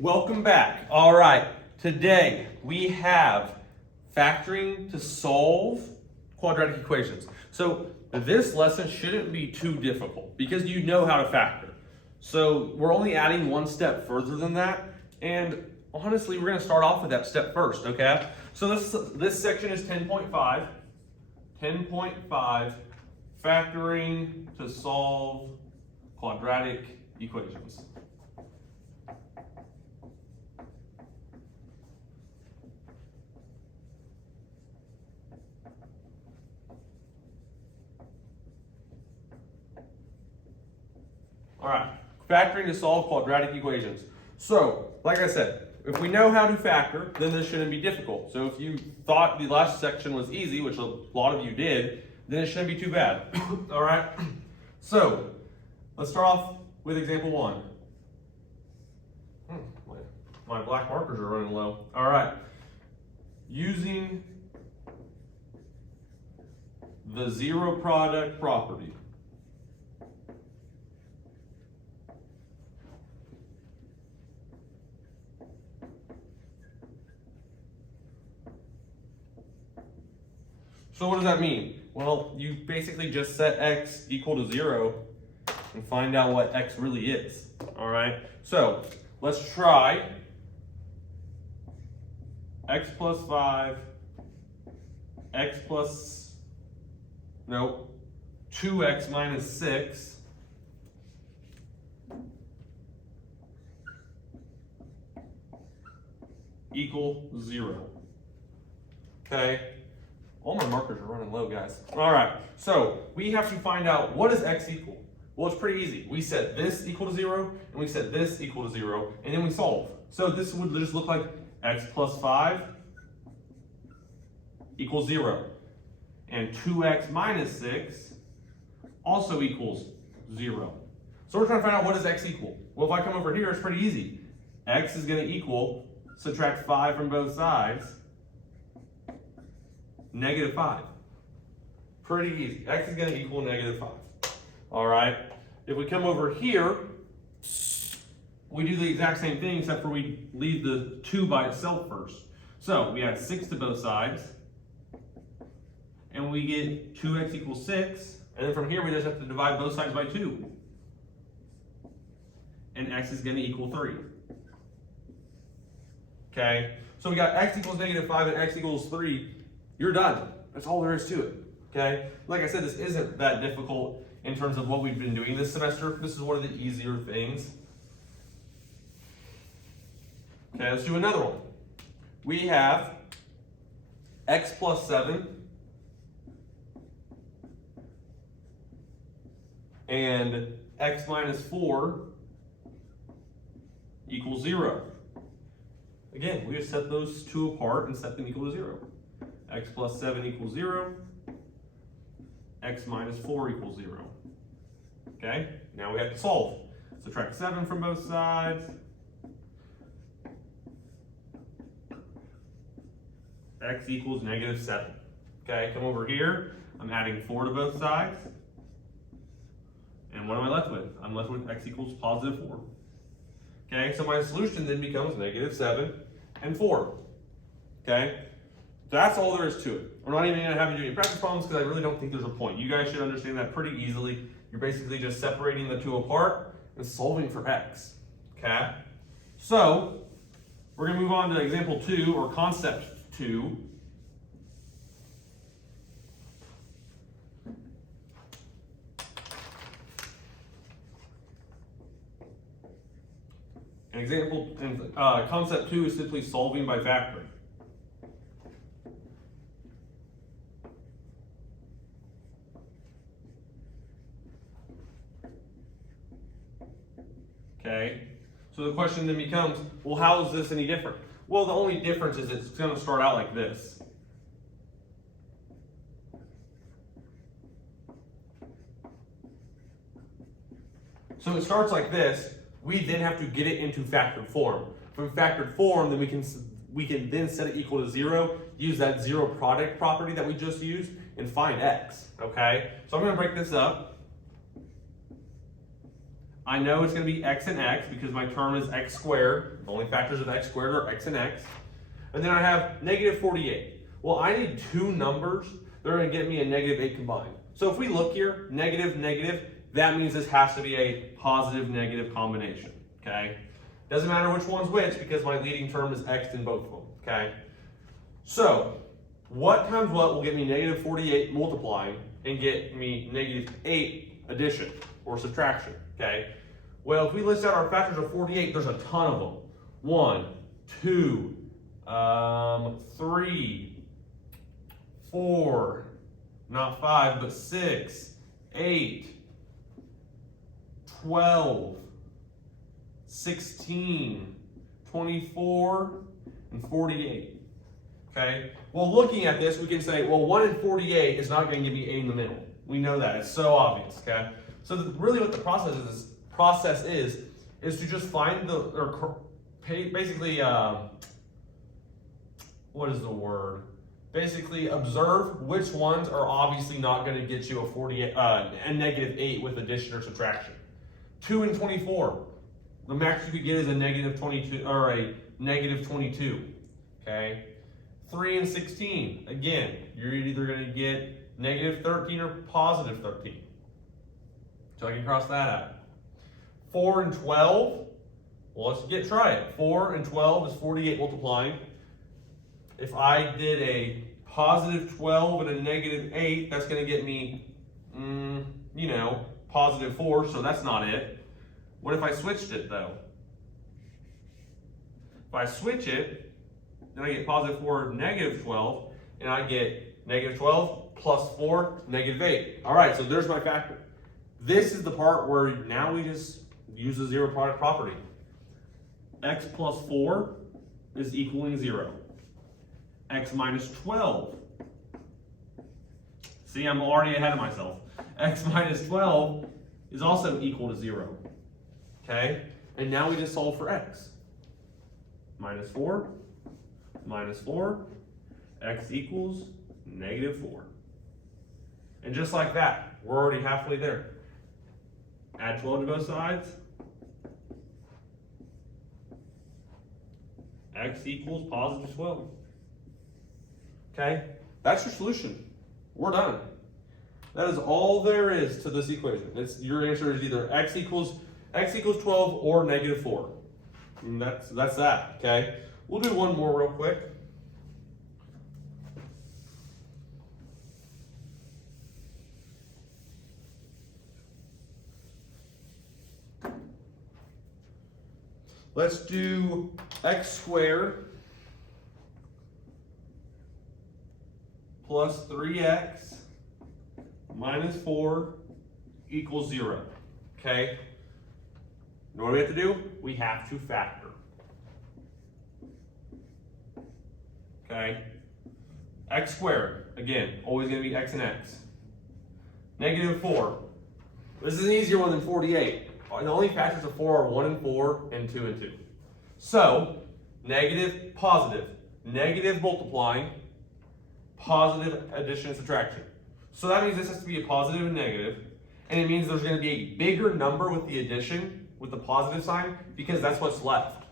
Welcome back. All right, today we have factoring to solve quadratic equations. So this lesson shouldn't be too difficult because you know how to factor. So we're only adding one step further than that, and honestly, we're going to start off with that step first, okay? So this section is 10.5. 10.5, factoring to solve quadratic equations. All right, factoring to solve quadratic equations. So, like I said, if we know how to factor, then this shouldn't be difficult. So if you thought the last section was easy, which a lot of you did, then it shouldn't be too bad. All right, so let's start off with example 1. My black markers are running low. All right, using the zero product property. So what does that mean? Well, you basically just set x equal to 0 and find out what x really is. All right, so let's try x plus 5, x plus, no, 2x minus 6 equal 0. Okay. All my markers are running low, guys. All right, so we have to find out what is x equal. Well, it's pretty easy. We set this equal to 0, and we set this equal to 0, and then we solve. So this would just look like x plus 5 equals 0. And 2x minus 6 also equals 0. So we're trying to find out what is x equal. Well, if I come over here, it's pretty easy. X is going to equal, subtract 5 from both sides, negative 5. Pretty easy. X is going to equal negative 5. All right. If we come over here, we do the exact same thing except for we leave the 2 by itself first. So we add 6 to both sides, and we get 2x equals 6. And then from here, we just have to divide both sides by 2. And x is going to equal 3. Okay. So we got x equals negative 5 and x equals 3. You're done. That's all there is to it. Okay? Like I said, this isn't that difficult in terms of what we've been doing this semester. This is one of the easier things. Okay, let's do another one. We have x plus 7 and x minus 4 equals 0. Again, we just set those two apart and set them equal to 0. X plus 7 equals 0. X minus 4 equals 0. Okay, now we have to solve. Subtract 7 from both sides. X equals negative 7. Okay, come over here. I'm adding 4 to both sides. And what am I left with? I'm left with x equals positive 4. Okay, so my solution then becomes negative 7 and 4. Okay? That's all there is to it. We're not even going to have you do any practice problems because I really don't think there's a point. You guys should understand that pretty easily. You're basically just separating the 2 apart and solving for x. Okay? So, we're going to move on to example 2 or concept 2. Concept 2 is simply solving by factoring. Okay, so the question then becomes, well, how is this any different? Well, the only difference is it's going to start out like this. So it starts like this. We then have to get it into factored form. From factored form, then we can then set it equal to 0, use that zero product property that we just used, and find x. Okay, so I'm going to break this up. I know it's going to be x and x because my term is x squared. The only factors of x squared are x and x. And then I have negative 48. Well, I need two numbers that are going to get me a negative 8 combined. So if we look here, negative, negative, that means this has to be a positive negative combination, okay? Doesn't matter which one's which because my leading term is x in both of them, okay? So what times what will get me negative 48 multiplying and get me negative 8 addition or subtraction, okay? Well, if we list out our factors of 48, there's a ton of them. 1, 2, 3, 4, not 5, but 6, 8, 12, 16, 24, and 48. Okay? Well, looking at this, we can say, well, 1 and 48 is not going to give me 8 in the middle. We know that. It's so obvious, okay? So really what the process is to just find the, or basically, what is the word? Basically observe which ones are obviously not going to get you a 48, a negative 8 with addition or subtraction. 2 and 24, the max you could get is a negative 22 or a negative 22. Okay. 3 and 16, again, you're either going to get negative 13 or positive 13. So I can cross that out. 4 and 12, well, let's try it. 4 and 12 is 48 multiplying. If I did a positive 12 and a negative 8, that's going to get me, positive 4, so that's not it. What if I switched it, though? If I switch it, then I get positive 4, negative 12, and I get negative 12 plus 4, negative 8. All right, so there's my factor. This is the part where now we just use the zero product property. X plus 4 is equaling 0. X minus 12. See, I'm already ahead of myself. X minus 12 is also equal to 0. Okay? And now we just solve for x. Minus 4, x equals negative 4. And just like that, we're already halfway there. Add 12 to both sides. X equals positive 12. Okay, that's your solution. We're done. That is all there is to this equation. Your answer is either x equals 12 or negative 4. And that's that, okay? We'll do one more real quick. Let's do x squared plus 3x minus 4 equals 0. Okay? And what do we have to do? We have to factor. Okay? X squared, again, always going to be x and x. Negative 4. This is an easier one than 48. The only factors of 4 are 1 and 4 and 2 and 2. So, negative, positive. Negative multiplying, positive addition and subtraction. So that means this has to be a positive and negative, and it means there's going to be a bigger number with the addition, with the positive sign, because that's what's left.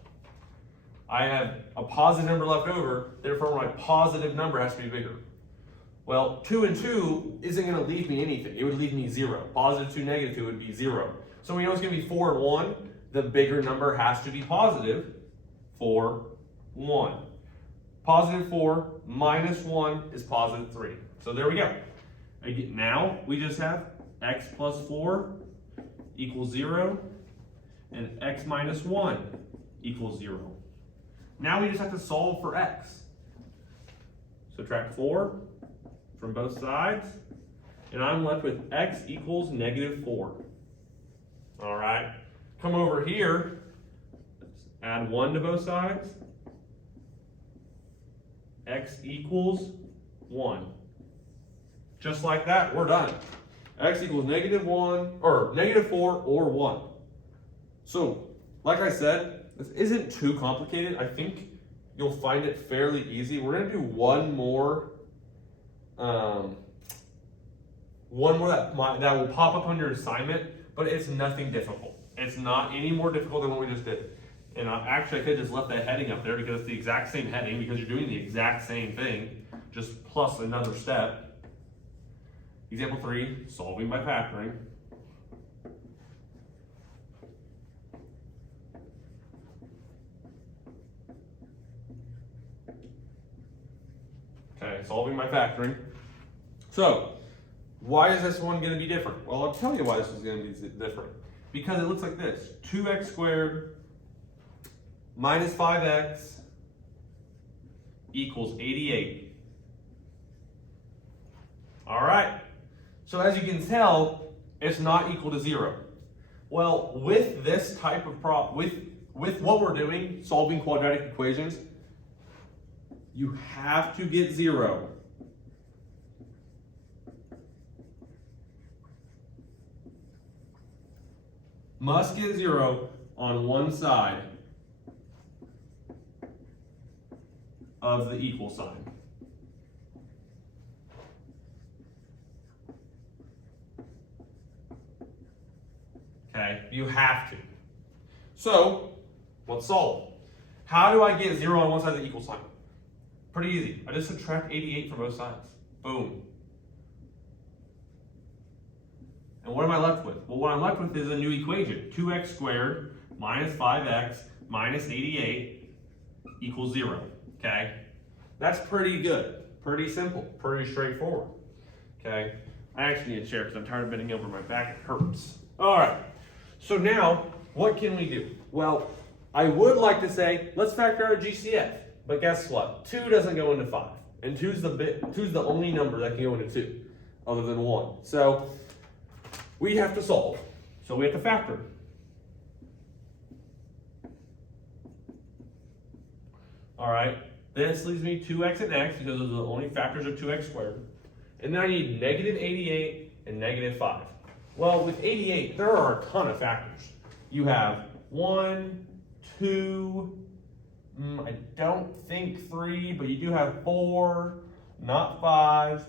I have a positive number left over, therefore my positive number has to be bigger. Well, 2 and 2 isn't going to leave me anything. It would leave me 0. Positive 2, negative 2 would be 0. So we know it's going to be 4 and 1. The bigger number has to be positive 4, 1. Positive 4 minus 1 is positive 3. So there we go. Now we just have x plus 4 equals 0 and x minus 1 equals 0. Now we just have to solve for x. Subtract 4 from both sides, and I'm left with x equals negative 4. All right, come over here, add 1 to both sides, x equals 1. Just like that, we're done. X equals negative 1, or negative 4 or 1. So, like I said, this isn't too complicated. I think you'll find it fairly easy. We're gonna do one more that will pop up on your assignment, but it's nothing difficult. It's not any more difficult than what we just did. And actually, I could have just left that heading up there because it's the exact same heading because you're doing the exact same thing, just plus another step. Example 3, solving by factoring. Okay, solving by factoring. So, why is this one going to be different? Well, I'll tell you why this is going to be different. Because it looks like this. 2x squared minus 5x equals 88. All right. So as you can tell, it's not equal to 0. Well, with this type of with what we're doing, solving quadratic equations, you have to get 0. Must get 0 on one side of the equal sign. Okay, you have to. So, let's solve. How do I get 0 on one side of the equal sign? Pretty easy. I just subtract 88 from both sides. Boom. And what am I left with? Well, what I'm left with is a new equation. 2x squared minus 5x minus 88 equals 0. Okay? That's pretty good. Pretty simple. Pretty straightforward. Okay? I actually need a chair because I'm tired of bending over. My back hurts. All right. So now, what can we do? Well, I would like to say, let's factor out a GCF. But guess what? 2 doesn't go into 5. And 2's the only number that can go into 2, other than 1. So, we have to solve. So we have to factor. All right, this leaves me 2x and x because those are the only factors of 2x squared. And then I need negative 88 and negative 5. Well, with 88, there are a ton of factors. You have 1, 2, I don't think 3, but you do have 4, not 5.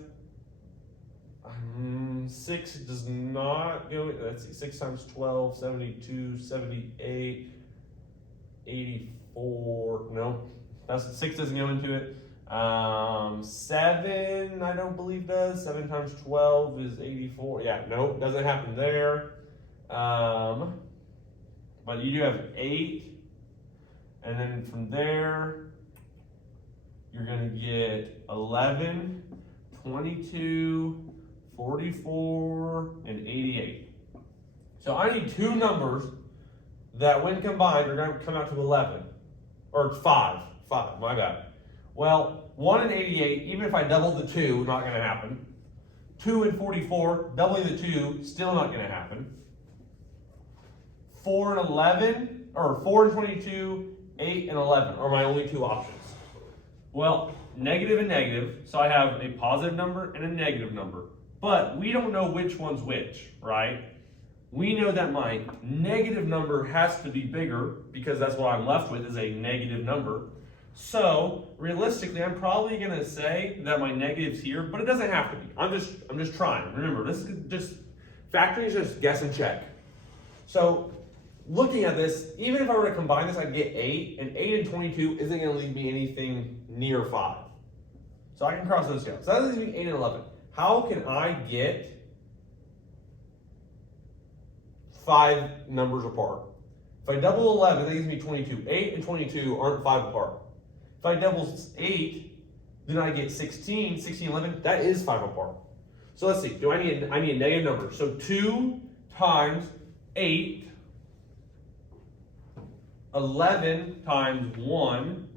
6 does not go, let's see, 6 times 12, 72, 78, 84, no, that's 6 doesn't go into it. 7, I don't believe does. 7 times 12 is 84. Yeah, no, doesn't happen there. But you do have 8, and then from there, you're gonna get 11, 22, 44, and 88. So I need 2 numbers that when combined are going to come out to 11. Or 5, my bad. Well, 1 and 88, even if I double the 2, not going to happen. 2 and 44, doubling the 2, still not going to happen. 4 and 11, or 4 and 22, 8 and 11 are my only 2 options. Well, negative and negative, so I have a positive number and a negative number. But we don't know which one's which, right? We know that my negative number has to be bigger because that's what I'm left with is a negative number. So realistically, I'm probably gonna say that my negative's here, but it doesn't have to be. I'm just trying. Remember, this is just factoring is just guess and check. So looking at this, even if I were to combine this, I'd get 8, and 8 and 22 isn't gonna leave me anything near 5. So I can cross those out. So that leaves me 8 and 11. How can I get 5 numbers apart? If I double 11, that gives me 22. 8 and 22 aren't 5 apart. If I double 8, then I get 16. 16, 11, that is 5 apart. So let's see. I need a negative number. So 2 times 8, 11 times 1.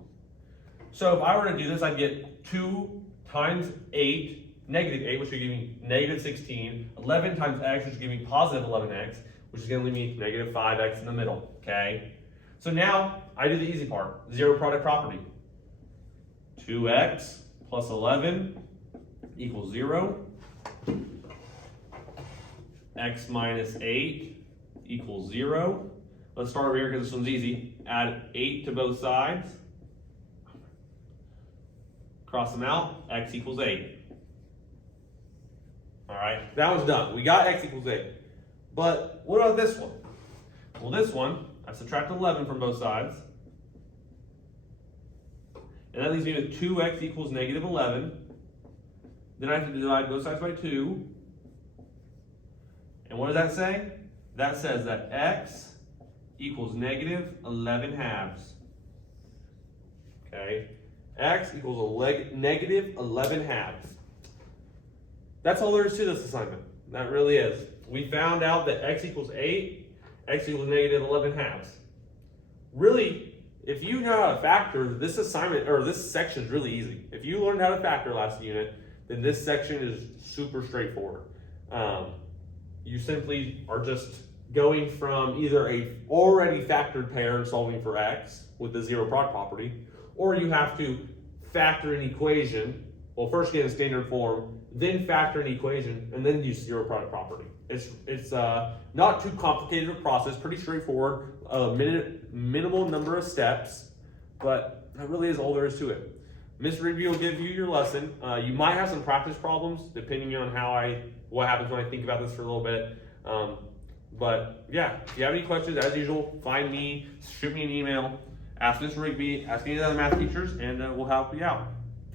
So if I were to do this, I'd get 2 times 8, negative 8, which would give me negative 16, 11 times x, which would give me positive 11x, which is going to leave me negative 5x in the middle, okay? So now, I do the easy part, zero product property. 2x plus 11 equals 0. X minus 8 equals 0. Let's start over here because this one's easy. Add 8 to both sides. Cross them out, x equals 8. All right, that one's done. We got x equals 8. But what about this one? Well, this one, I subtract 11 from both sides. And that leaves me with 2x equals negative 11. Then I have to divide both sides by 2. And what does that say? That says that x equals negative 11 halves. Okay? X equals negative 11 halves. That's all there is to this assignment. That really is. We found out that x equals 8, x equals negative 11 halves. Really, if you know how to factor, this assignment, or this section is really easy. If you learned how to factor last unit, then this section is super straightforward. You simply are just going from either a already factored pair and solving for x with the zero product property, or you have to factor an equation. Well, first get a standard form, then factor an equation, and then use zero product property. It's not too complicated a process, pretty straightforward, minimal number of steps, but that really is all there is to it. Miss Rigby will give you your lesson. You might have some practice problems depending on what happens when I think about this for a little bit. But yeah, if you have any questions, as usual, find me, shoot me an email, ask Miss Rigby, ask any of the other math teachers, and we'll help you out.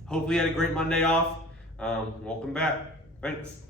Hopefully you had a great Monday off. Welcome back. Thanks.